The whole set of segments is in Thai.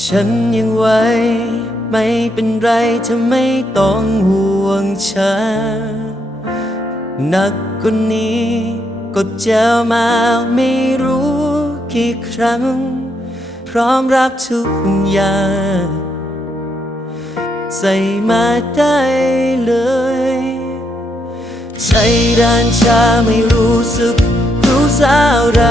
ฉันยังไหวไม่เป็นไรเธอไม่ต้องห่วงฉันหนักกว่านี้ก็เจอมาไม่รู้กี่ครั้ง พร้อมรับทุกอย่างใส่มาได้เลยใจด้านชาไม่รู้สึกรู้สาอะไร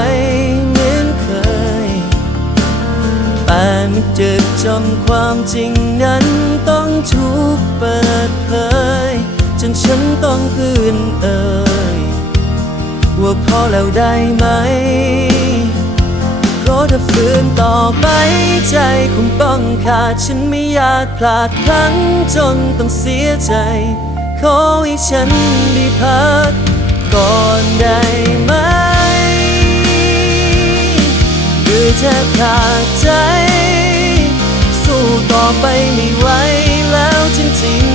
แต่มันเจ็บจนความจริงนั้นต้องถูกเปิดเผย จนฉันต้องคืนเอ่ยว่าพอแล้วได้ไหมเพราะถ้าฝืนต่อไปใจคงต้องขาดฉันไม่อยากพลาดพลั้งจนต้องเสียใจ ขอให้ฉันได้พักก่อน ไปไม่ไหวแล้วจริงๆ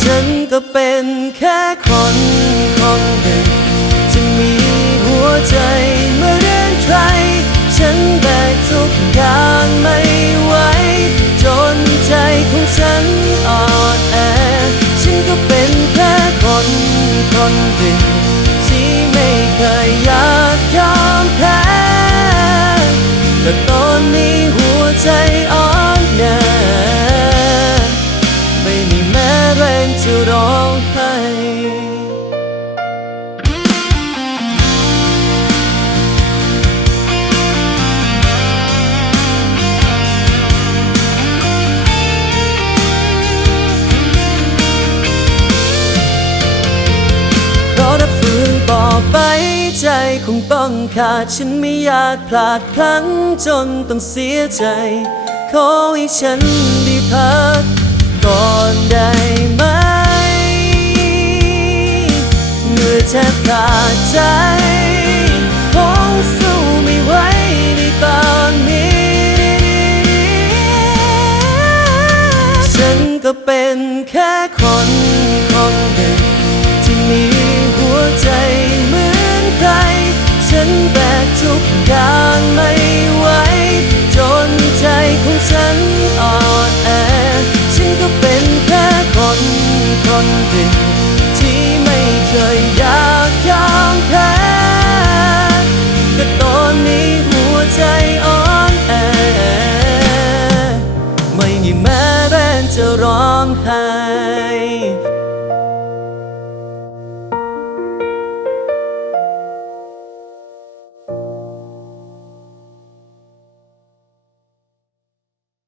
ฉันก็เป็นแค่คนคนหนึ่งจะมีหัวใจเมื่อเรียนใคร ฉันแบกทุกอย่างไม่ไหว จนใจของฉันอ่อนแอ ฉันก็เป็นแค่คนคนหนึ่งที่ไม่เคยอยากยอมแพ้แต่ต อนนี้หัวใจอ่อนแอไม่มีแม้แรงจะร้อ คงต้องขาดฉันไม่อยากพลาดพลั้งจนต้องเสียใจ ขอให้ฉันได้พักก่อนได้ไหม เมื่อแทบขาดใจคงสู้ไม่ไหวในตอนนี้ ฉันก็เป็นแค่คนคนหนึ่งที่มีหัวใจ ทุกอย่างไม่ไหวจนใจของฉัน